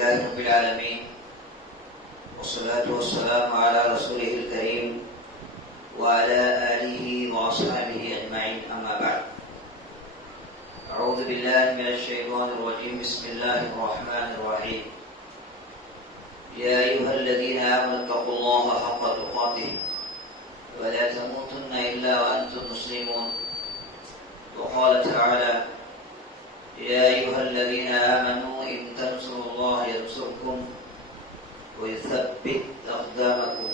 لله رب العالمين والصلاة والسلام على رسوله الكريم وعلى آله وأصحابه أجمعين أما بعد أعوذ بالله من الشيطان الرجيم بسم الله الرحمن الرحيم يا أيها الذين آمنوا اتقوا الله حق تقاته ولا تموتن إلا وأنتم مسلمون وقال تعالى يا أيها الذين آمنوا إن تنصروا الله ينصركم ويثبت أقدامكم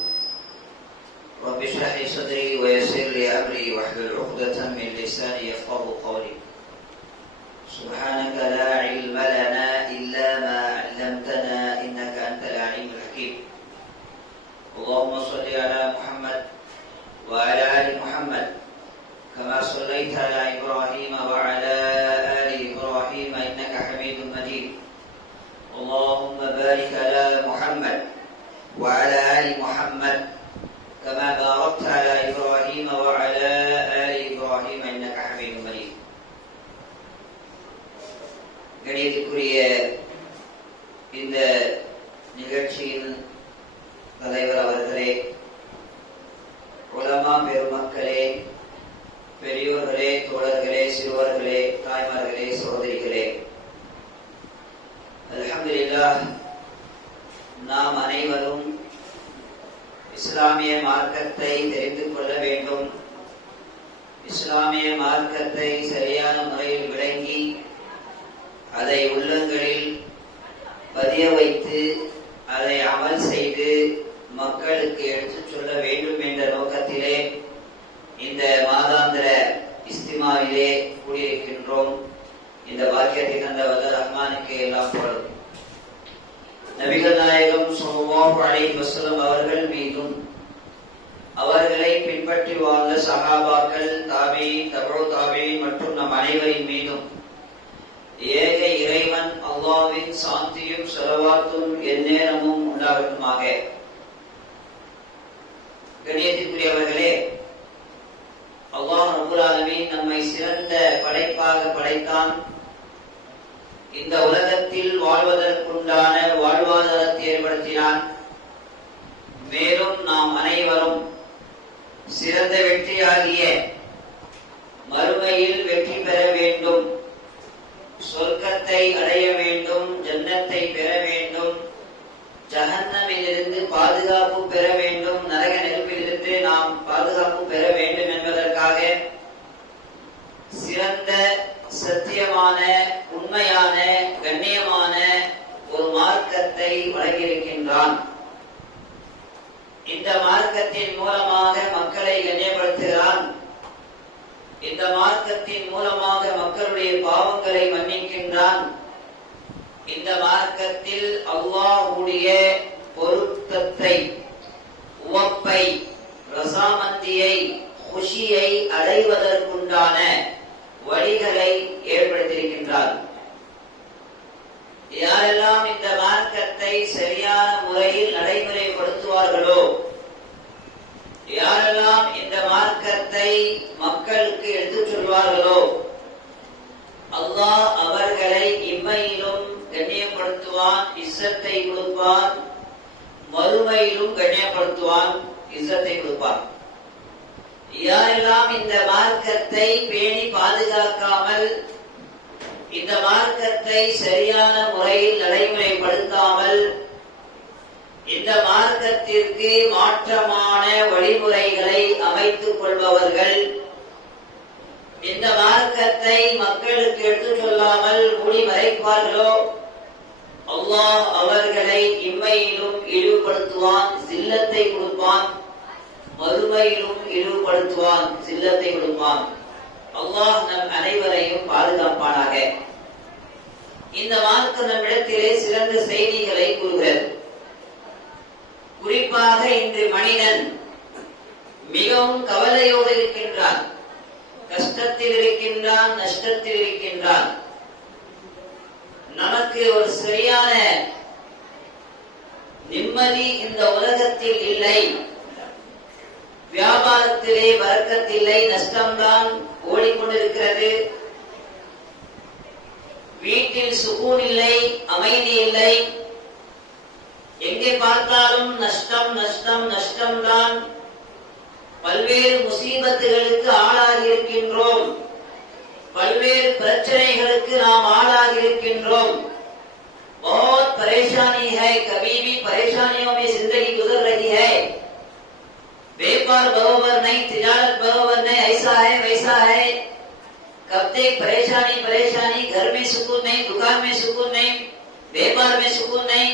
رب اشرح لي صدري ويسر لي أمري واحلل عقدة من لساني يفقهوا قولي سبحانك لا علم لنا إلا ما علمتنا إنك أنت العليم الحكيم اللهم صل على محمد وعلى آل محمد كما صليت على إبراهيم وعلى آل إبراهيم إنك حميد مجيد اللهم بارك على محمد وعلى آل محمد كما باركت على إبراهيم وعلى آل إبراهيم إنك حميد مجيد கணியத்திற்குரிய இந்த நிகழ்ச்சியின் தலைவர் அவர்களே, உலமா பெருமக்களே, பெரியோர்களே, தோழர்களே, சிறுவர்களே, தாய்மார்களே, சகோதரிகளே, அல்ஹம்துலில்லாஹ், நாம் அனைவரும் இஸ்லாமிய மார்க்கத்தை தெரிந்து கொள்ள வேண்டும். இஸ்லாமிய மார்க்கத்தை சரியான முறையில் விளங்கி அதை உள்ளங்களில் பதிய வைத்து அதை அமல் செய்து மக்களுக்கு எடுத்துச் சொல்ல வேண்டும் என்ற நோக்கத்திலே இந்த மாதாந்திர இஸ்திமாவிலே கூடியிருக்கின்றோம். இந்த வாக்கியத்தை தந்த வல்ல ரஹ்மானுக்கு எல்லாம் போலும். நபிகள் நாயகம் ஸல்லல்லாஹு அலைஹி வஸல்லம் அவர்கள் மீதும் அவர்களை பின்பற்றி வாழ்ந்த சஹாபாக்கள், தாபீன், தபூ தாபீன் மற்றும் நம் அனைவரின் மீதும் ஏக இறைவன் அல்லாஹ்வின் சாந்தியும் ஸலவாத்தும் எந்நேரமும் உண்டாகட்டுமாக. கண்ணியத்திற்குரியவர்களே, அல்லாஹ் ரப்பல் ஆலமீன் நம்மை சிறந்த படைப்பாக படைத்தான். இந்த உலகத்தில் வாழ்வதற்குண்டான வாழ்வாதாரத்தை ஏற்படுத்தினான். மேலும் நாம் அனைவரும் சிறந்த வெற்றியாகிய மறுமையில் வெற்றி பெற வேண்டும், சொர்க்கத்தை அடைய வேண்டும், ஜன்னத்தை பெற வேண்டும், ஜஹன்னமிலிருந்து பாதுகாப்பு பெற வேண்டும், நரக நெருப்பிலிருந்து நாம் பாதுகாப்பு பெற வேண்டும் என்பதற்காக சிறந்த சத்தியமான உண்மையான கண்ணியமான ஒரு மார்க்கத்தை வழங்கியிருக்கின்றான். இந்த மார்க்கத்தின் மூலமாக மக்களை கண்ணியப்படுத்துகிறான். இந்த மார்க்கத்தின் மூலமாக மக்களுடைய பாவங்களை மன்னிக்கின்றான். இந்த மார்க்கத்தில் அல்லாஹ்வுடைய பொருத்தத்தை, உவப்பை, ரஸாமந்தியை, குஷியை அடைவதற்குண்டான வழிகளை ஏற்படுத்தியிருக்கின்றார். யாரெல்லாம் இந்த மார்க்கத்தை சரியான முறையில் நடைமுறைப்படுத்துவார்களோ, யாரெல்லாம் இந்த மார்க்கத்தை மக்களுக்கு எடுத்துச் சொல்வார்களோ, அல்லாஹ் அவர்களை இம்மையிலும் கண்ணியப்படுத்துவான், இஸ்ஸத்தை கொடுப்பான், மறுமையிலும் கண்ணியப்படுத்துவான், இஸ்ஸத்தை கொடுப்பான். யாரெல்லாம் இந்த மார்க்கத்தை பேணி பாதுகாக்காமல், இந்த மார்க்கத்தை சரியான முறையில் நடைமுறைப்படுத்தாமல், இந்த மார்க்கத்திற்கு மாற்றமான வழிமுறைகளை அமைத்துக் கொள்பவர்கள், இந்த மார்க்கத்தை மக்களுக்கு எடுத்துச் சொல்லாமல் மூடி மறைப்பார்களோ, அல்லாஹ் அவர்களை இம்மையிலும் இழிவுபடுத்துவான், சில்லத்தை கொடுப்பான், மறுமையிலும் இழிவுபடுத்துவான், சில்லத்தை கொடுப்பான். அல்லாஹ் நம் அனைவரையும் பாதுகாப்பானாக. இந்த மார்க்கம் நம்மிடத்திலே சிறந்த செய்திகளை கூறுகிறது. குறிப்பாக இன்று மனிதன் மிகவும் கவலையோடு இருக்கின்றான், கஷ்டத்தில் இருக்கின்றான், நஷ்டத்தில் இருக்கின்றான். நமக்கு ஒரு சரியான நிம்மதி இந்த உலகத்தில் இல்லை. வியாபாரத்திலே வரக்கத்தில்லை, நஷ்டம்தான் ஓடிக்கொண்டிருக்கிறது. வீட்டில் சுகூன் இல்லை, அமைதி இல்லை, எங்கே பார்த்தாலும் நஷ்டம் நஷ்டம் நஷ்டம் தான். பல்வேறு முசீபத்துகளுக்கு ஆளாகி இருக்கின்றோம். பல்வேறு பிரச்சனைகளுக்கு நாம் ஆளாகி இருக்கின்றோம். बहुत परेशानी है, कभी भी परेशानियों में जिंदगी गुजर रही है. व्यापार बराबर नहीं, तिजारत बराबर नहीं, ऐसा है वैसा है. कब तक परेशानी परेशानी, घर में सुकून नहीं, दुकान में सुकून नहीं, व्यापार में सुकून नहीं.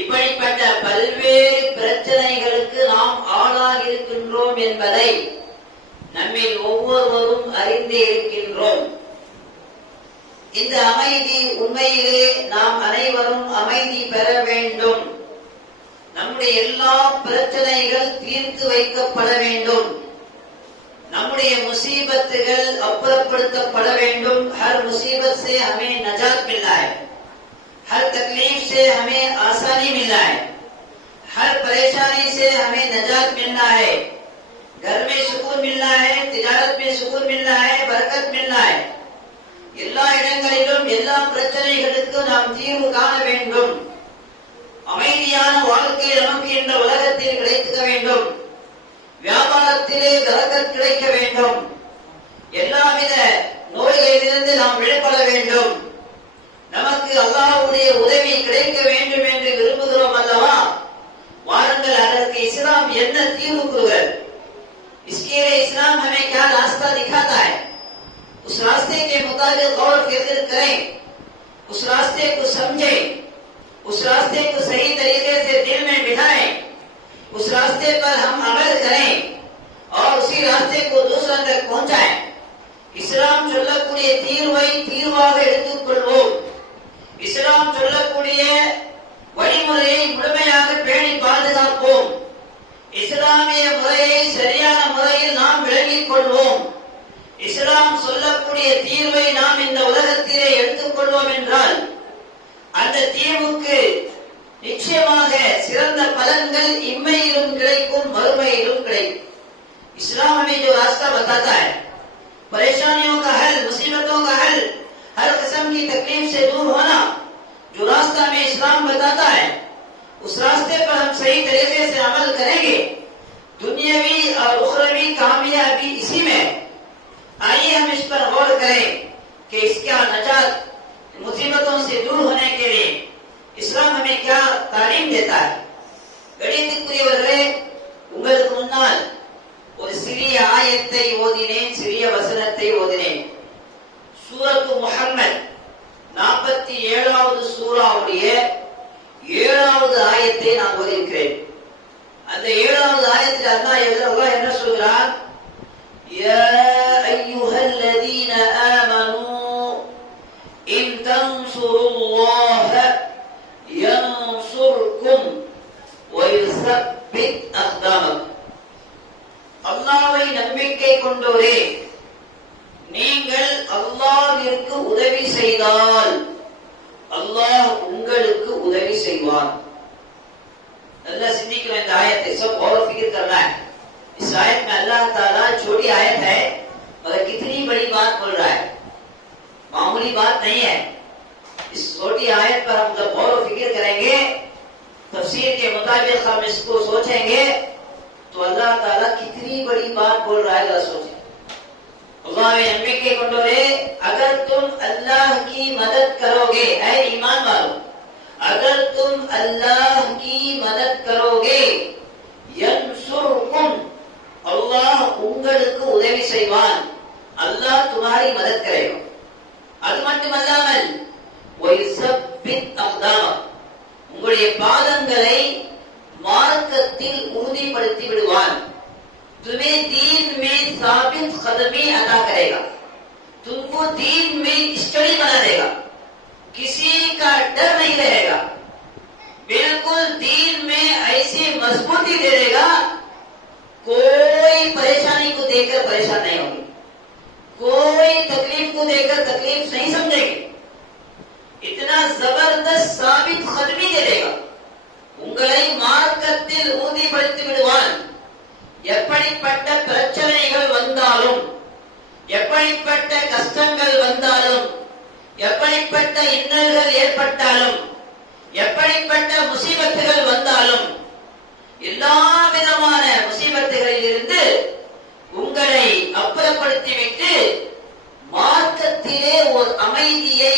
இப்படிப்பட்ட பல்வேறு பிரச்சனைகளுக்கு நாம் ஆளாகி இருக்கின்றோம் என்பதை நம்மில் ஒவ்வொருவரும் அறிந்தே இருக்கின்றோம். இந்த அமைதி உண்மையிலே நாம் அனைவரும் அமைதி பெற வேண்டும். நம்முடைய எல்லா பிரச்சனைகள் தீர்த்து வைக்கப்பட வேண்டும். நம்முடைய मुसीबतகள் அப்புறப்படுத்தப்பட வேண்டும். हर मुसीबत से हमें नजात मिलना है, हर तकलीफ से हमें आसानी मिलना है, हर परेशानी से हमें नजात मिलना है. घर में सुकून मिलना है, तिजारत में सुकून मिलना है, बरकत मिलना है. எல்லா இடங்களிலும் எல்லா பிரச்சனைகளுக்கு நாம் தீர்வு காண வேண்டும். அமைதியான வாழ்க்கை நமக்கு இந்த உலகத்தில் கிடைக்க வேண்டும். வியாபாரத்திலே பரக்கத் கிடைக்க வேண்டும். எல்லாவித நோய்களிலிருந்து நாம் விடுபட வேண்டும். நமக்கு அல்லாஹ்வுடைய உதவி கிடைக்க வேண்டும் என்று விரும்புகிறோம் அல்லவா? வாருங்கள், அதற்கு இஸ்லாம் என்ன தீர்வு கூறுகிறது? इसके लिए इस्लाम हमें क्या रास्ता दिखाता है? उस रास्ते के मुताबिक गौर फिक्र करें, उस रास्ते को समझें, उस रास्ते को सही तरीके से दिल में बिठाएं, उस रास्ते पर हम अमल करें और उसी रास्ते को दूसरों तक पहुंचाएं. இஸ்லாம் சொல்லக்கூடிய தீர்வை தீர்வாக எடுத்துக் கொள்வோம். இஸ்லாம் சொல்லக்கூடிய வழிமுறையை முழுமையாக பேணி பாதுகாப்போம். இஸ்லாமிய முறையை சரியான முறையில் நாம் விளங்கிக் கொள்வோம். இஸ்லாம் சொல்லக்கூடிய தீர்வை நாம் இந்த உலகத்திலே எடுத்துக் கொள்வோம் என்றால் அந்த தீர்வுக்கு நிச்சயமாக சிறந்த பலன்கள் இம்மையிலும் கிடைக்கும், மறுமையிலும் கிடைக்கும். इस्लाम हमें जो रास्ता बताता है, परेशानियों का हल, मुसीबतों का हल, हर किस्म की तकलीफ से दूर होना, जो रास्ता हमें इस्लाम बताता है, उस रास्ते पर हम सही तरीके से अमल करेंगे, दुनियावी और उखरवी कामयाबी इसी में. आइए हम इस पर गौर करें कि इसका नजात, मुसीबतों से दूर होने के लिए इस्लाम हमें क्या तालीम देता है. கணியத்திற்குரியவர்களே, உங்களுக்கு முன்னால் ஒரு சிறிய ஆயத்தை ஓதினேன், சிறிய வசனத்தை ஓதினேன். சூரத்து முஹம்மத் 47வது சூராவுடைய 7வது ஆயத்தை நான் ஓதியிருக்கிறேன். அந்த 7வது ஆயத்தில் அல்லாஹ் என்ன சொல்கிறார்? யா அய்யுஹல்லதீன ஆமனூ இன் தன்சுருல்லாஹ யன்சுர்கும் வ யுஸப்பித் அக்தாமக்கும். அல்லாஹ்வை நம்பிக்கை கொண்டோரே, நீங்கள் அல்லாஹ்விற்கு உதவி செய்தால் அல்லாஹ் உங்களுக்கு உதவி செய்வான். நல்லா சிந்திக்கணும் இந்த आयत सब गौर फिक्र करना है. इस आयत में अल्लाह ताला छोटी आयत है मगर कितनी बड़ी बात बोल रहा है, मामूली बात नहीं है. इस छोटी आयत पर हम जब गौर फिक्र करेंगे, तफसीर के मुताबिक हम इसको सोचेंगे तो अल्लाह ताला कितनी बड़ी बात बोल रहा है. जरा सोचें. अल्लाह में नம்பிக்கை கொண்டோரே, अगर तुम अल्लाह की मदद करोगे, ऐ ईमान वालों, अगर तुम अल्लाह की मदद करोगे, यंसुरकुम, अल्लाह உங்களுக்கு உதவி செய்வான், அல்லாஹ் तुम्हारी मदद करेगा. அது மட்டுமல்லாமல் வயுஸப்பித் அக்தாமக்கும், உங்களுடைய பாதங்களை மார்க்கத்தில் உறுதிப்படுத்தி விடுவான். तुम्हें दीन में साबित कदमी अदा करेगा, तुमको दीन में स्टडी बना देगा, किसी का डर नहीं रहेगा, बिल्कुल दीन में ऐसी मजबूती दे देगा, कोई परेशानी को देखकर परेशान नहीं होगी, कोई तकलीफ को देखकर तकलीफ नहीं समझेगी. इतना जबरदस्त साबित कदमी दे देगा, உங்களை மார்க்கத்தில் உறுதிப்படுத்தி விடுவான். எப்படிப்பட்ட பிரச்சனைகள் வந்தாலும், எப்படிப்பட்ட கஷ்டங்கள் வந்தாலும், எப்படிப்பட்ட இன்னல்கள் ஏற்பட்டாலும், எப்படிப்பட்ட முசீபத்துகள் வந்தாலும் எல்லா விதமான முசீபத்துகளில் இருந்து உங்களை அப்புறப்படுத்திவிட்டு மார்க்கத்திலே ஒரு அமைதியை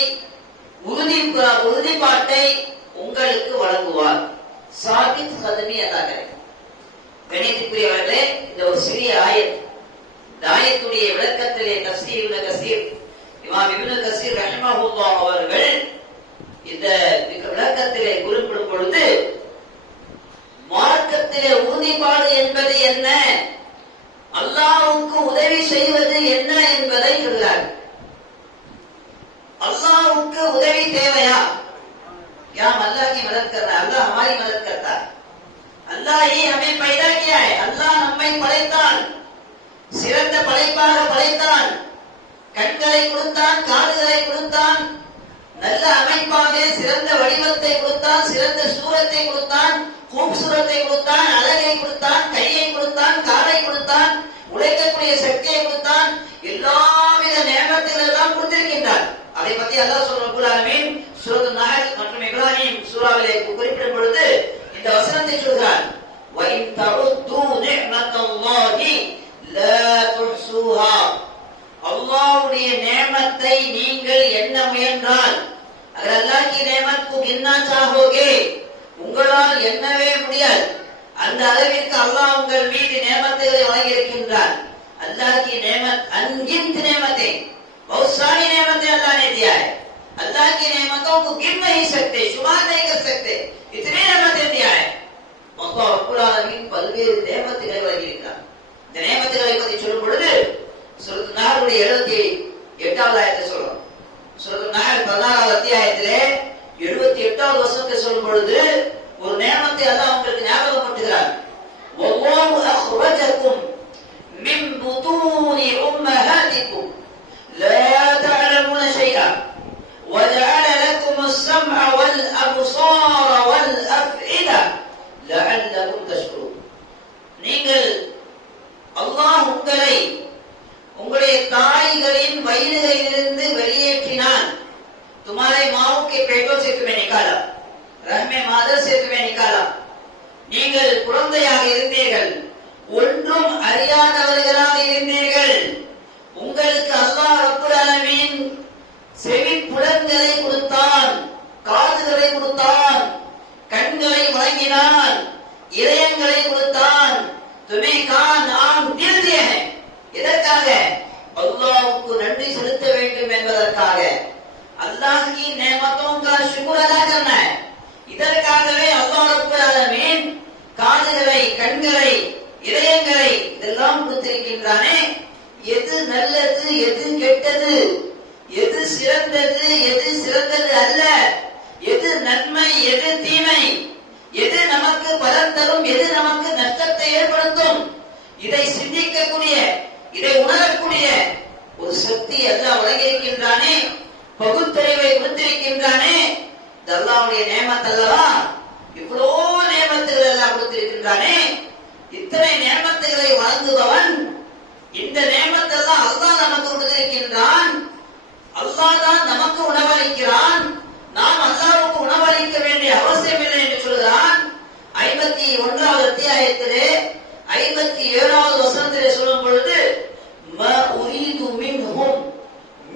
உறுதிப்பாட்டை உங்களுக்கு வழங்குவார். சாபித் கதமி அதாக கணிதத்துக்குரியவர்களே, இந்த ஒரு சிறிய ஆயத், இந்த ஆயத்துடைய விளக்கத்திலே தஃசீர் இப்னு கஸீர், இமாம் இப்னு கஸீர் ரஹ்மஹுல்லாஹ் அவர்கள் இந்த விளக்கத்திலே குறிப்பிடும் பொழுது மார்க்கத்திலே உறுதிப்பாடு என்பது என்ன, அல்லாஹ்வுக்கு உதவி செய்வது என்ன என்பதை சொல்கிறார். अल्लाह உதவி தேவையா? हम अल्लाह की मदद कर रहा है, अल्लाह हमारी मदद करता है. अल्लाह ही हमें पैदा किया है, अल्लाह நம்மை படைத்தான், சிறந்த படைப்பாக படைத்தான், கண்களை கொடுத்தான், காதுகளை கொடுத்தான், நல்ல அமைப்பாக சிறந்த வடிவத்தை கொடுத்தான், சிறந்த சூரத்தை கொடுத்தான், खूबसूरத்தை கொடுத்தான், அழகை கொடுத்தான், கையை கொடுத்தான், காலை கொடுத்தான், உழைக்கக்கூடிய சக்தியை கொடுத்தான், எல்லாவித நியமத்துகள் எல்லாம் கொடுத்திருக்கின்றான். அதை பத்தி அல்லாஹ் ரப்பல் ஆலமீன் சூரத்துல் நஹல் மற்றும் இப்ராஹிம் சூராவிலே குறிப்பிடும் பொழுது இந்த வசனத்தை சொல்கிறார். وَإِن تَعُدُّوا نِعْمَةَ اللَّهِ لَا تُحْصُوهَا. அல்லாஹ்வுடைய நேமத்தை நீங்கள் எண்ண முயன்றால், अगर अल्लाह की नेमत को गिनना चाहोगे, உங்களால் எண்ணவே முடியாது. அந்த அளவிற்கு அல்லாஹ் உங்கள் மீது நேமத்துகளை வழங்கி இருக்கின்றான். अल्लाह की नेमत अनगिनत नेमतें, बहुत सारी नेमतें अल्लाह ने दिया है. अल्लाह की नेमतों को गिन नहीं सकते, शुमार नहीं कर सकते, इतनी नेमतें दिया है. अल्लाह रब्बुल आलमीन பல்வேறு நேமத்துகளை வழங்கியிருக்கிறார். இந்த நேமத்துகளை பற்றி சொல்லும் பொழுது சூரத்துல் நஹலுடைய 78வது ஆயத்தை சொல்றோம். சூரத்துல் நஹல் 16வது அத்தியாயத்திலே 78வது வசனத்தை சொல்லும் பொழுது ஒரு நேமத்தை அல்லாஹ் உங்களுக்கு ஞாபகப்படுத்துகிறார். வல்லாஹு அக்ரஜக்கும் மின் புதூனி உம்மஹாதிக்கும் لا تعلمون شيئا وجعل لكم السمع والأبصار والأفئدة لعلكم تشكرون. நீங்கள் அல்லாஹ் உங்களை உங்களுடைய தாய்களின் வயிறுகளிலிருந்து வெளியேற்றினான். तुम्हारे माओ के पेटों से तुम्हें निकाला, रहमे मादर से तुम्हें निकाला. நீங்கள் குழந்தையாக இருந்தீர்கள், ஒன்றும் அறியாதவர்களாக இருந்தீர்கள். உங்களுக்கு அல்லாஹ் ரப்பல் ஆலமீன் செவி புலன்களை கொடுத்தான், காதுகளை கொடுத்தான், கண்களை வழங்கினான், இதயங்களை கொடுத்தான். तुम्हें कान आंख दिल दिए हैं. எதற்காக? அல்லாஹ்வுக்கு நன்றி செலுத்த வேண்டும் என்பதற்காக. अल्लाह की नेमतों का शुक्र अदा करना है. இதற்காகவே அல்லாஹ் ரப்பல் ஆலமீன் காதுகளை, கண்களை, இதயங்களை இதெல்லாம் கொடுத்திருக்கின்றானே. எது நல்லது, எது கெட்டது, எது சிறந்தது, எது சிறந்தது அல்ல, எது நன்மை, எது தீமை, எது நமக்கு பலன் தரும், எது நமக்கு நஷ்டத்தை ஏற்படுத்தும், இதை சிந்திக்கக்கூடிய, இதை உணரக்கூடிய ஒரு சக்தி அல்லாஹ் வழங்கியிருக்கின்றானே, பகுத்தறிவை கொடுத்திருக்கின்றானே. அல்லாஹ்வுடைய நேமத் அல்லவா. இவ்வளோ நேமத்துகள் எல்லாம் கொடுத்திருக்கின்றானே. இத்தனை நேமத்துகளை வழங்குபவன், இந்த நேமத்தெல்லாம் அல்லாஹ் நமக்கு கொடுத்திருக்கின்றான். அல்லாஹ் தான் நமக்கு உணவளிக்கிறான். நாம் அல்லாஹ்வுக்கு உணவளிக்க வேண்டிய அவசியம் இல்லை என்று சொல்கிறான். 51வது அத்தியாயத்திலே 57வது வசனத்திலே சொல்லும் பொழுது மா உரீது மின்ஹும்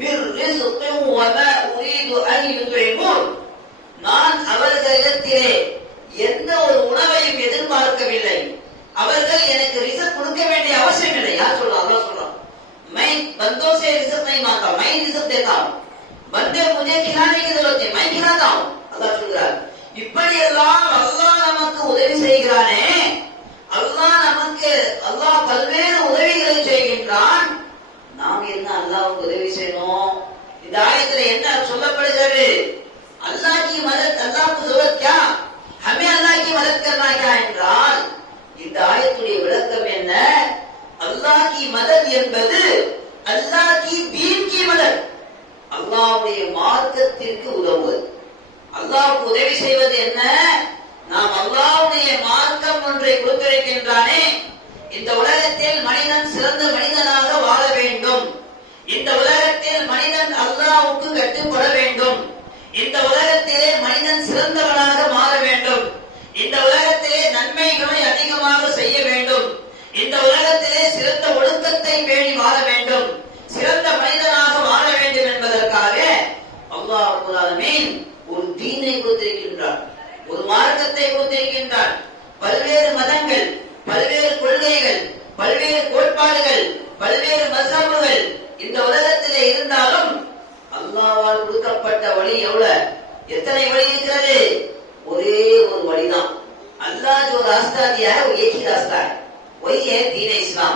மிர் ரிஸ்கின் வ மா உரீது அன் யுத்இமுன். நான் அவர்களிடத்திலே எந்த ஒரு உணவையும் எதிர்பார்க்கவில்லை, அவர்கள் எனக்கு ரிஸ்க் கொடுக்க வேண்டிய அவசியம் இல்லை. யார் சொல்றா? அல்லாஹ் சொல்றான். मैं बंदों से रिस्क नहीं मांगता, मैं रिस्क देता हूं. बंदे मुझे खिलाने की जरूरत है, मैं खिलाता हूं. அல்லாஹ் சொல்றார். இப்படி எல்லாம் அல்லாஹ் நமக்கு உதவி செய்கிறானே. அல்லாஹ் பல்வேறு உதவிகளை செய்கின்றான். நாம் என்ன அல்லாஹ்வுக்கு உதவி செய்யணும்? இந்த ஆயத்துல என்ன சொல்லப்படுகிறது? अल्लाह की मदद, अल्लाह को जरूरत क्या, हमें अल्लाह की मदद करना क्या என்றால் இந்த ஆயத்துடைய விளக்கம் என்ன? अल्लाह की मदद என்பது अल्लाह की दीन की मदद, அல்லாஹ்வுடைய மார்க்கத்திற்கு உதவுவது. அல்லாஹ்வுக்கு உதவி செய்வது என்ன? நாம் அல்லாஹ்வுடைய மார்க்கம் ஒன்றை கொடுத்திருக்கின்றானே. இந்த உலகத்தில் மனிதன் சிறந்த மனிதனாக வாழ வேண்டும். இந்த உலகத்தில் மனிதன் அல்லாஹ்வுக்கு கட்டுப்பட வேண்டும். இந்த உலகத்திலே மனிதன் சிறந்தவனாக அல்லாஹ் ரப்பல் ஆலமீன் ஒரு தீனை கொடுத்திருக்கின்றான், ஒரு மார்க்கத்தை கொடுத்திருக்கின்றான். பல்வேறு மதங்கள், பல்வேறு கொள்கைகள், பல்வேறு கோட்பாடுகள், பல்வேறு மஸ்ஹபுகள் இந்த உலகத்திலே இருந்தாலும் அல்லாஹ்வால் கொடுக்கப்பட்ட வழி எத்தனை வழி இருக்கிறது? ஒரே ஒரு வழிதான். अल्लाह जो रास्ता दिया है वो एक ही रास्ता है, वही है दीन इस्लाम।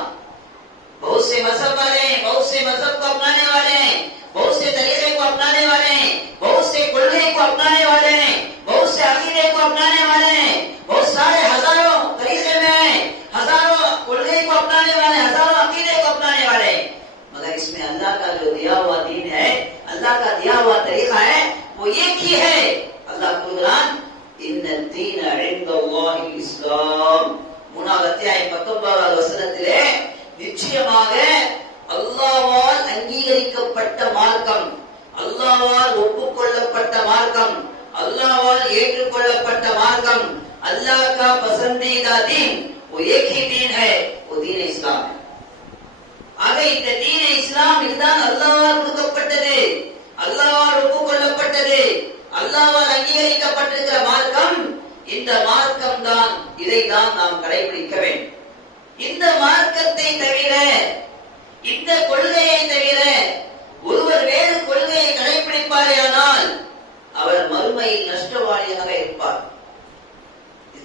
बहुत से मजहब वाले हैं, बहुत से मजहब को अपनाने वाले हैं, बहुत से तरीके को अपनाने वाले हैं, बहुत से कुल्हे को अपनाने वाले हैं, बहुत से अकीदे को अपनाने वाले हैं, बहुत सारे हजारों तरीके में हैं, हजारों कुल्हे को अपनाने वाले, हजारों अकीदे को अपनाने वाले, मगर इसमें अल्लाह का जो दिया हुआ दीन है, अल्लाह का दिया हुआ तरीका है, वो एक ही है। अल्लाह कुरान இன்னதீன இன்தல்லாஹில் இஸ்லாம் 3வது அத்தியாயம் 19வது வசனத்திலே நிச்சயமாக அல்லாஹ்வால் அங்கீகரிக்கப்பட்ட மார்க்கம், அல்லாஹ்வால் ஒப்புக்கொள்ளப்பட்ட மார்க்கம், அல்லாஹ்வால் ஏற்றுக்கொள்ளப்பட்ட மார்க்கம், अल्लाह का पसंदीदा दीन वो एक ही दीन है, वो दीन इस्लाम है। ஆக இந்த தீன் இஸ்லாம் இதுதான் அல்லாஹ்வால் கொடுக்கப்பட்டது, அல்லாஹ்வால் ஒப்புக்கொள்ளப்பட்டது, அல்லாஹ்வால் அங்கீகரிக்கப்பட்டிருக்கிற மார்க்கம். இந்த மார்க்கம் தான், இதைதான் நாம் கடைபிடிக்க வேண்டும். இந்த மார்க்கத்தை தவிர, இந்த கொள்கையை தவிர ஒருவர் வேறு கொள்கையை கடைபிடிப்பாரேயானால் அவர் மறுமையில் நஷ்டவாளியாக இருப்பார்.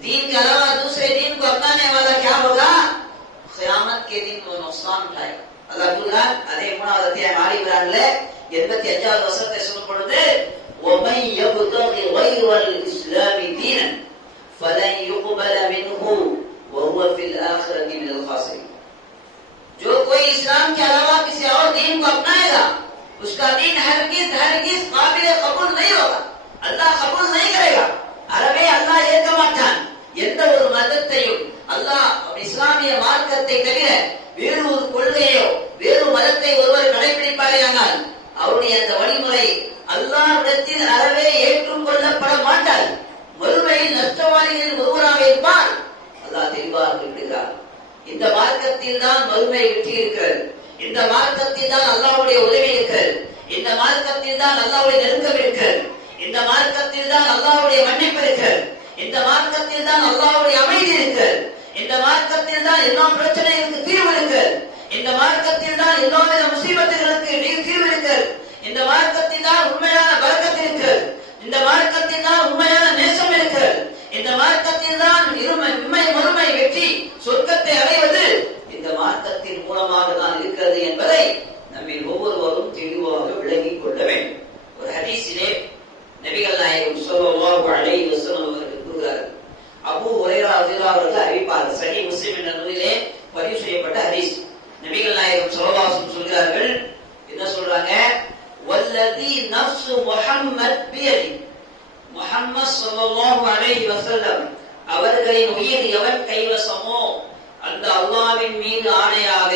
दीन के अलावा दूसरे दीन को अपनाने वाला क्या होगा? क़यामत के दिन वो नुकसान उठाएगा. अल्लाह कुरान அதே 3வது அத்தியாயம் ஆலி இம்ரான்ல 85வது வசனத்தை சொல்லும் பொழுது وَمَن يَبْتَغِ غَيْرَ الْإِسْلَامِ دِينًا فَلَن يُقْبَلَ مِنْهُ وَهُوَ فِي الْآخِرَةِ مِنَ الْخَاسِرِينَ। जो कोई इस्लाम के अलावा किसी और दीन को अपनाएगा उसका दीन हरगिज काबिल कबूल नहीं होगा, अल्लाह कबूल नहीं करेगा. அறவே அல்லாஹ் ஏற்க மாட்டான். எந்த ஒரு மதத்தையும் அல்லாஹ் இஸ்லாமிய மார்க்கத்தை தவிர வேறு ஒரு கொள்கையோ வேறு மதத்தை ஒருவர் கடைபிடிப்பாரேயானால் அவருடைய அந்த வழிமுறை அல்லாஹ்விடத்தில் அறவே ஏற்றுக்கொள்ளப்பட மாட்டார். மறுமையில் நஷ்டவாளிகளில் ஒருவராக இருப்பார். அல்லாஹ் தெளிவாக குறிப்பிடுகிறார். இந்த மார்க்கத்தில் தான் மறுமை வெற்றி இருக்கிறது, இந்த மார்க்கத்தில் தான் அல்லாஹ்வுடைய உதவி இருக்கிறது, இந்த மார்க்கத்தில் தான் அல்லாஹ்வுடைய நெருக்கம் இருக்கிறது, இந்த மார்க்கத்தில் தான் அல்லாஹ்வுடைய மன்னிப்பு இருக்கிறது, இந்த மார்க்கத்தில் தான் அல்லாஹ்வுடைய அமைதி இருக்கிறது, இந்த மார்க்கத்தில் தான் எல்லா பிரச்சனைகளுக்கு தீர்வு இருக்கிறது, இந்த மார்க்கத்தில் தான் எல்லாவித முசீபத்துகளுக்கு தீர்வு இருக்கிறது, இந்த மார்க்கத்தில் தான் உண்மையான பரக்கத் இருக்கிறது, இந்த மார்க்கத்தில் தான் உண்மையான நேசம் இருக்கிறது, இந்த மார்க்கத்தில் தான் மறுமை வெற்றி சொர்க்கத்தை அடைவது இந்த மார்க்கத்தின் மூலமாக தான் இருக்கிறது என்பதை நம்மில் ஒவ்வொருவரும் தெளிவாக விளங்கிக் கொள்ள வேண்டும். ஒரு ஹதீஸிலே நபிகள் நாயகம் ஸல்லல்லாஹு அலைஹி வஸல்லம் அவர்கள் கூறுகிறார்கள், அபூ ஹுரைரா ரலியல்லாஹு அன்ஹு அறிவிப்பார்கள், சஹீஹ் முஸ்லிம் என்ற நூலிலே பதிவு செய்யப்பட்ட ஹதீஸ். நபிகள் நாயகம் ஸல்லல்லாஹு அலைஹி வஸல்லம் சொல்கிறார்கள், என்ன சொல்றாங்க? வல்லதி நஃப்சு முஹம்மத் பியதி, முஹம்மத் ஸல்லல்லாஹு அலைஹி வஸல்லம் அவர்களின் உயிர் எவன் கைவசமோ அந்த அல்லாஹ்வின் மீது ஆணையாக,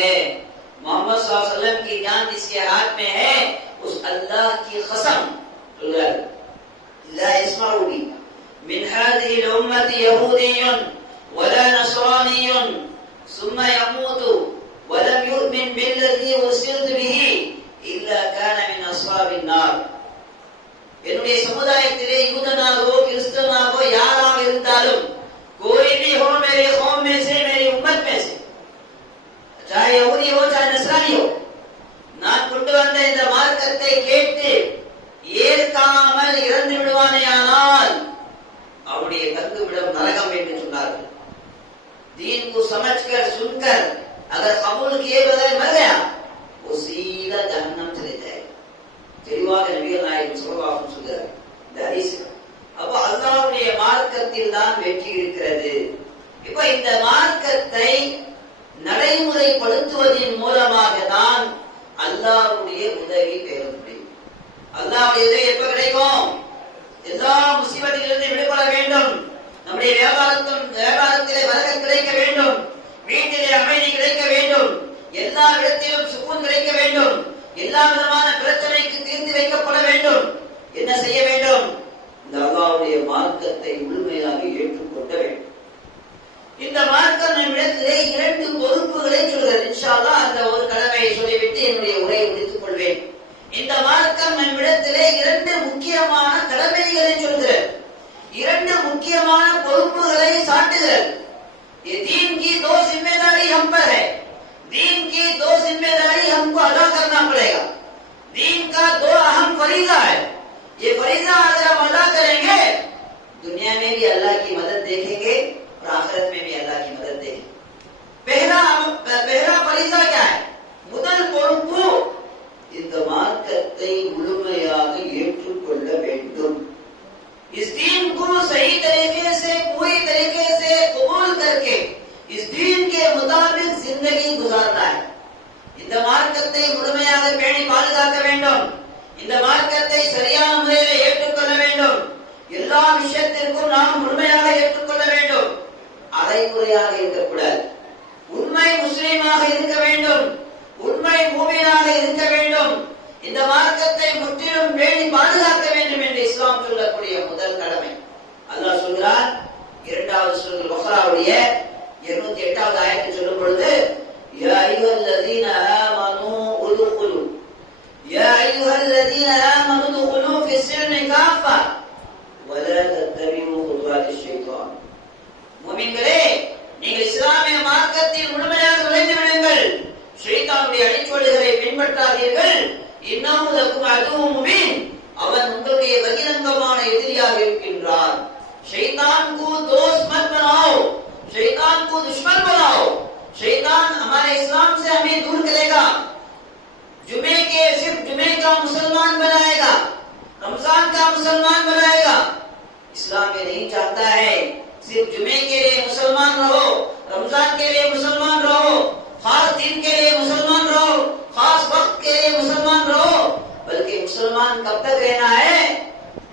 முஹம்மது ஸல்லல்லாஹு அலைஹி வஸல்லம் की जान जिसके हाथ में है उस अल्लाह की कसम, لا يسمع بي من هذه الأمة يهودي ولا نصراني ثم يموت ولم يؤمن بالذي أرسلت به إلا كان من أصحاب النار. என்னுடைய சமுதாயத்திலே யூதனாகவோ கிறிஸ்தவனாகவோ யாராக இருந்தாலும் कोई भी हो मेरे कौम में से, मेरी उम्मत में से, चाहे यहूदी हो चाहे नसरानी हो, நான் கொண்டு வந்த இந்த மார்க்கத்தை கேட்டு ஏற்காமல் இறந்து விடுவானேயானால் அவருடைய தங்குவிடம் நரகம் என்று சொன்னார்கள். दीन को समझकर सुनकर अगर कबूल किए बगैर मर गया वो सीधा जहन्नम चले जाएगा. தெளிவாக நபிகள் நாயகம் ஸல்லல்லாஹு அலைஹி வஸல்லம் சொல்கிறார் இந்த ஹதீஸ். அப்ப அல்லாஹ்வுடைய மார்க்கத்தில் தான் வெற்றி இருக்கிறது. இப்ப இந்த மார்க்கத்தை நடைமுறைப்படுத்துவதன் மூலமாக தான் அல்லாஹ்வுடைய உதவி பெற முடியும். அல்லாஹ்வுடைய உதவி எப்ப கிடைக்கும்? எல்லா முசீபத்திலிருந்து விடுபட வேண்டும், நம்முடைய வியாபாரத்திலே பரக்கத் கிடைக்க வேண்டும், வீட்டிலே அமைதி கிடைக்க வேண்டும், எல்லா இடத்திலும் சுகூன் கிடைக்க வேண்டும், எல்லா விதமான பிரச்சனைக்கு தீர்த்து வைக்கப்பட வேண்டும். என்ன செய்ய வேண்டும்? இந்த அல்லாஹ்வுடைய மார்க்கத்தை முழுமையாக ஏற்றுக்கொள்ள வேண்டும். இந்த மார்க்கம் நம்மிடத்திலே 2 பொறுப்புகளை சொல்கிறது. இன்ஷா அல்லாஹ் அந்த ஒரு கடமையை சொல்லிவிட்டு என்னுடைய உரையை முடித்துக் கொள்வேன். இந்த மார்க்கம் நம்மிடத்திலே 2 முக்கியமான கடமைகளை சொல்கிறது, இரண்டு முக்கியமான பொறுப்புகளை சாட்டுகிறது. ये दीन की दो जिम्मेदारी हम पर है, दीन की दो जिम्मेदारी हमको अदा करना पड़ेगा। दीन का दो अहम फरीजा है, ये फरीजा अगर हम अदा करेंगे दुनिया में भी अल्लाह की मदद देखेंगे और आखिरत में भी अल्लाह की मदद देखेंगे। पहला फरीजा क्या है? முதல் பொறுப்பு இந்த மார்க்கத்தை முழுமையாக ஏற்றுக்கொள்ள வேண்டும்। इस दीन को सही तरीके से पूरी तरीके से कबूल करके इस दीन के मुताबिक जिंदगी गुजारना है। இந்த மார்க்கத்தை முழுமையாக பேணி பாதுகாக்க வேண்டும், இந்த மார்க்கத்தை சரியான முறையில் ஏற்றுக்கொள்ள வேண்டும், எல்லா விஷயத்திற்கும் நாம் முழுமையாக ஏற்றுக்கொள்ள வேண்டும், அரைகுறையாக இருக்கக்கூடாது, உண்மை முஸ்லீமாக இருக்க வேண்டும், உண்மை மூமினாக இருக்க வேண்டும், இந்த மார்க்கத்தை முற்றிலும் பேணி பாதுகாக்க வேண்டும் என்று இஸ்லாம் சொல்லக்கூடிய முதல் கடமை. அல்லாஹ் சொல்கிறார் இரண்டாவது சூரத்துல் பக்ராவுடைய 208வது ஆயத்தில் சொல்லும் பொழுது, யா அய்யுஹல்லதீன ஆமனூ உதுகுலு யா அய்யுஹல்லதீன ஆமனூ உதுகுலு ஃபிஸ்ஸில்மி காஃபா வலா தத்தபிஉ குதுவாத்திஷ் ஷைத்தான். முஃமின்களே, நீங்கள் இஸ்லாமிய மார்க்கத்தில் முழுமையாக நுழைந்து விடுங்கள், ஷைத்தானுடைய அடிச்சுவடுகளை பின்பற்றாதீர்கள். இன்னஹு லகும் அதுவும் முபீன், அவன் உங்களுடைய பகிரங்கமான எதிரியாக இருக்கின்றான்। शैतान को दोस्त मत बनाओ, शैतान को दुश्मन बनाओ। शैतान हमारे इस्लाम से हमें दूर करेगा, जुमे के सिर्फ जुमे का मुसलमान बनाएगा, रमजान का मुसलमान बनाएगा। इस्लाम ये नहीं चाहता है सिर्फ जुमे के लिए मुसलमान रहो, रमजान के लिए मुसलमान रहो, खास दिन के लिए मुसलमान रहो, खास वक्त के लिए मुसलमान रहो, बल्कि मुसलमान कब तक रहना है?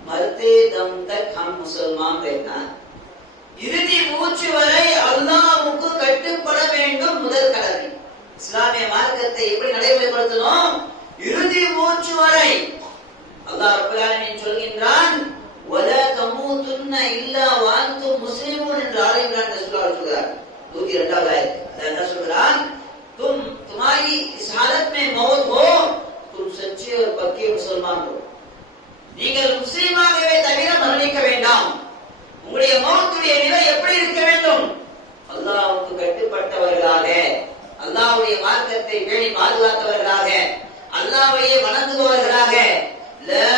मरते दम तक हम मुसलमान रहना है। இறுதி மூச்சு வரை அல்லாஹ்வுக்கு கட்டுப்பட வேண்டும், முதல் கடமை। இஸ்லாமிய மார்க்கத்தை எப்படி நடைமுறைப்படுத்தணும்? இறுதி மூச்சு வரை। அல்லாஹ் ரப்பல் ஆலமீன் சொல்கின்றான், வலா தமூதுன்ன இல்லா வஅன்தும் முஸ்லிமூன் என்று ஆல் இம்ரான் ரசூலுல்லாஹ் சொல்கிறார் 102வது ஆயத்। அல்லாஹ் என்ன சொல்கிறான்? तुम्हारी इस हालत में मौत हो, तुम सच्चे और पक्के मुसलमान हो, நீங்கள் முஸ்லிமாகவே தவிர மரணிக்க வேண்டாம்। உங்களுடைய மௌத்துடைய நிலை எப்படி இருக்க வேண்டும்? அல்லாஹ்வுக்கு கட்டுப்பட்டவர்களாக, அல்லாஹ்வுடைய மார்க்கத்தை பேணி பாதுகாத்தவர்களாக, அல்லாஹ்வையே வணங்குபவர்களாக, லா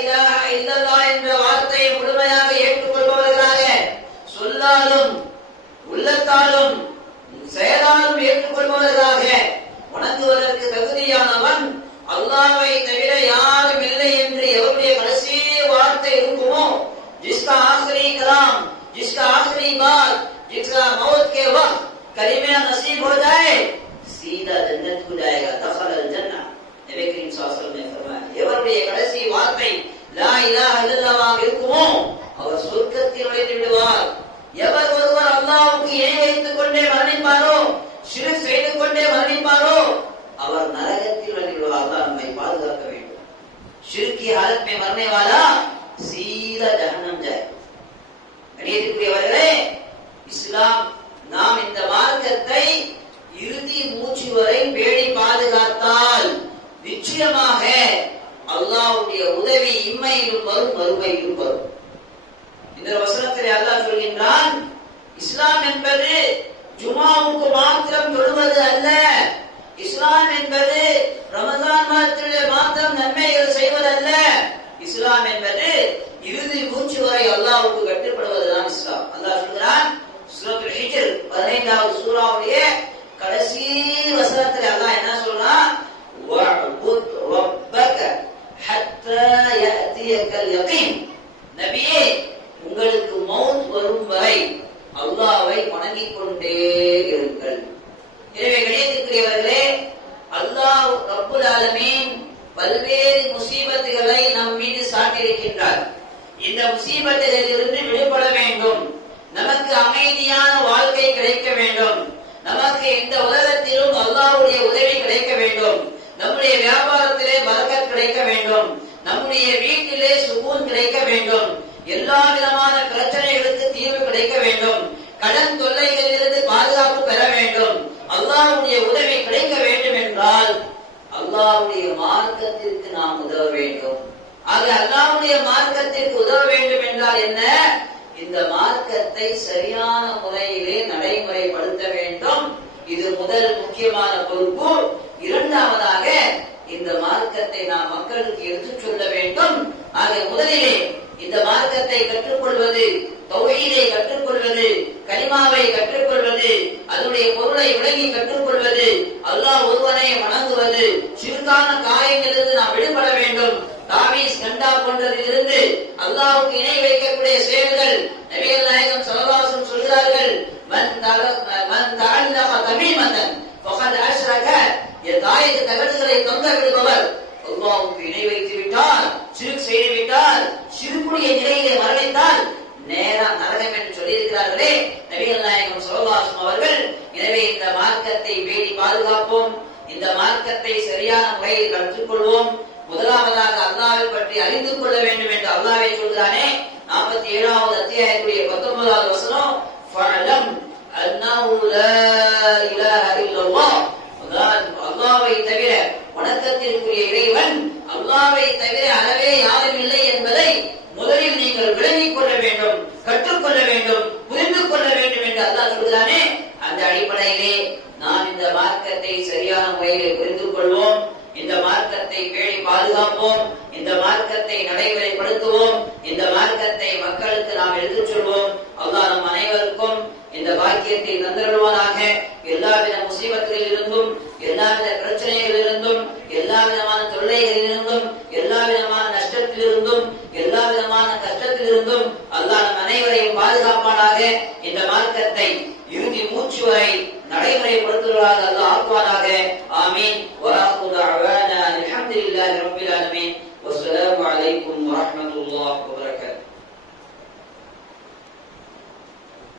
இலாஹ இல்லல்லாஹ் என்ற வார்த்தையை முழுமையாக ஏற்றுக்கொள்பவர்களாக, சொல்லாலும் உள்ளத்தாலும் செயலாலும் ஏற்றுக்கொள்பவர்களாக, வணங்குவதற்கு தகுதியானவன் அல்லாஹ்வை தவிர யாரும் இல்லை என்று எவருடைய கடைசி வார்த்தை இருக்குமோ, जिसका आखिरी कलाम, जिसका आखिरी बात, जिसका मौत के वक्त कलीमा नसीब हो जाए, सीधा जन्नत को जाएगा, दखल अल जन्ना। नबी करीम सल्लल्लाहु अलैहि वसल्लम ने फरमाया, எவருடைய கடைசி வார்த்தை லா இலாஹ இல்லல்லாஹ் இருக்குமோ அவர் சொர்க்கத்தில் நுழைந்து விடுவார்। எவர் ஒருவர் அல்லாஹ்வுக்கு இணை வைத்துக் கொண்டே மரணிப்பாரோ, ஷிர்க் செய்து கொண்டே மரணிப்பாரோ, அவர் நரகத்தில் நுழைந்து விடுவார்। அல்லாஹ் நம்மை பாதுகாக்க வேண்டும்। ஷிர்க் की हालत में मरने वाला सीधा जहन्नम जाए। கணியத்திற்குரியவர்களே, இஸ்லாம் நாம் இந்த மார்க்கத்தை இறுதி மூச்சு வரை பேணி பாதுகாத்தால் நிச்சயமாக அல்லாஹ்வுடைய உதவி இம்மையிலும் வரும், மறுமையிலும் வரும்। இந்த வசனத்திலே அல்லாஹ் சொல்கின்றான், இஸ்லாம் என்பது ஜுமாவுக்கு மாத்திரம் தொழுவது அல்ல, இஸ்லாம் என்பது ரமதான் மாதத்திலே மாத்திரம் நன்மைகள் செய்வதல்ல, இஸ்லாம் என்பது இறுதி மூச்சு வரை அல்லாஹ்வுக்கு கட்டுப்படுவதுதான் இஸ்லாம்। அல்லாஹ் சொல்கிறான் சூரத்துல் ஹிஜ்ர் 15வது சூராவுடைய கடைசி வசனத்தில் அல்லாஹ் என்ன சொல்றான்? வஅபுத் ரப்பக ஹத்தா யஅதியகல் யகீன்। நபியே, உங்களுக்கு மௌத் வரும் வரை அல்லாஹ்வை வணங்கிக் கொண்டே இருங்கள்। எனவே கணியத்திற்குரியவர்களே, அல்லாஹ் ரப்புல் ஆலமீன் பல்வேறு முசீபத்துகளை நம் மீது சாட்டியிருக்கின்றார்। இந்த முசீபத்திலிருந்து விடுபட வேண்டும், நமக்கு அமைதியான வாழ்க்கை கிடைக்க வேண்டும், நமக்கு இந்த உலகத்திலும் அல்லாஹ்வுடைய உதவி கிடைக்க வேண்டும், நம்முடைய வியாபாரத்திலே பரக்கத் கிடைக்க வேண்டும், நம்முடைய வீட்டிலே சுகூன் கிடைக்க வேண்டும், எல்லா விதமான பிரச்சனைகளுக்கு தீர்வு கிடைக்க வேண்டும், கடன் தொல்லைகளிலிருந்து பாதுகாப்பு பெற வேண்டும், அல்லாஹ்வுடைய உதவி கிடைக்க வேண்டும் என்றால் அல்லாஹ்வுடைய மார்க்கத்திற்கு நாம் உதவ வேண்டும்। ஆக ஆக அல்லாஹ்வுடைய மார்க்கத்திற்கு உதவ வேண்டும் என்றால் என்ன? இந்த மார்க்கத்தை சரியான முறையிலே நடைமுறைப்படுத்த வேண்டும். இது முதல் முக்கியமான பொறுப்பு. இரண்டாவதாக இந்த மார்க்கத்தை நாம் மக்களுக்கு எடுத்துச் சொல்ல வேண்டும். ஆக முதலிலே இந்த மார்க்கத்தை கற்றுக்கொள்வது, தௌஹீதை கற்றுக்கொள்வது, கலிமாவை கற்றுக்கொள்வது, அதனுடைய பொருளை விளங்கி கற்றுக்கொள்வது, அல்லாஹ் ஒருவனை வணங்குவது, சிறுக்கான காரியங்களிலிருந்து நாம் விடுபட வேண்டும். தாவீஸ் கண்டா போன்றதிலிருந்து அல்லாஹ்வுக்கு இணை வைக்கக்கூடிய செயல்கள் நபிகள் நாயகம் ஸல்லல்லாஹு அலைஹி வஸல்லம் சொல்கிறார்கள், மன் தஅல்லக தமீமத்தன் ஃபகத் அஷ்ரக. தாயத்து தகடுகளை தொங்க விடுபவர் அல்லாஹ்வுக்கு இணை வைத்து விட்டார், ஷிர்க் செய்து விட்டார், ஷிர்க்குடைய நிலையிலே மரணித்தால் நேரா நரகம் என்று சொல்லியிருக்கிறார்களே நபிகள் நாயகம் ஸல்லல்லாஹு அலைஹி வஸல்லம் அவர்கள். எனவே இந்த மார்க்கத்தை பேணி பாதுகாப்போம், இந்த மார்க்கத்தை சரியான முறையில் கற்றுக்கொள்வோம். முதலாவதாக அல்லாஹ்வை பற்றி அறிந்து கொள்ள வேண்டும் என்று அல்லாஹ்வே சொல்கிறானே 47வது அத்தியாயத்துடைய 19வது வசனம், ஃபஅலம் அன்னஹு லா இலாஹ இல்லல்லாஹ். அல்லாஹ்வை தவிர வணக்கத்திற்குரிய இறைவன் அல்லாஹ்வை தவிர அறவே யாரும் இல்லை என்பதை முதலில் நீங்கள் விளங்கிக் கொள்ள வேண்டும், கற்றுக்கொள்ள வேண்டும், புரிந்து கொள்ள வேண்டும் என்று அல்லாஹ் சொல்கிறானே. அந்த அடிப்படையிலே நாம் இந்த மார்க்கத்தை சரியான முறையில் புரிந்து கொள்வோம், இந்த மார்க்கத்தை பேணி பாதுகாப்போம், இந்த மார்க்கத்தை நடைமுறைப்படுத்துவோம், இந்த மார்க்கத்தை மக்களுக்கு நாம் எடுத்துச் சொல்வோம். அல்லாஹ் நம் அனைவருக்கும் இந்த பாக்கியத்தை தந்தருள்வானாக. எல்லாவித முசீபத்துகளில் இருந்தும், எல்லாவித பிரச்சனைகளில் இருந்தும், எல்லா விதமான தொல்லைகளில் இருந்தும், எல்லா விதமான நஷ்டத்திலிருந்தும், எல்லா விதமான கஷ்டத்திலிருந்தும் அல்லாஹ் நம் அனைவரையும் பாதுகாப்பானாக. இந்த மார்க்கத்தை இறுதி மூச்சு வரை நடைமுறைப்படுத்துவதாக அல்லாஹ் ஆக்குவானாக. ஆமீன்.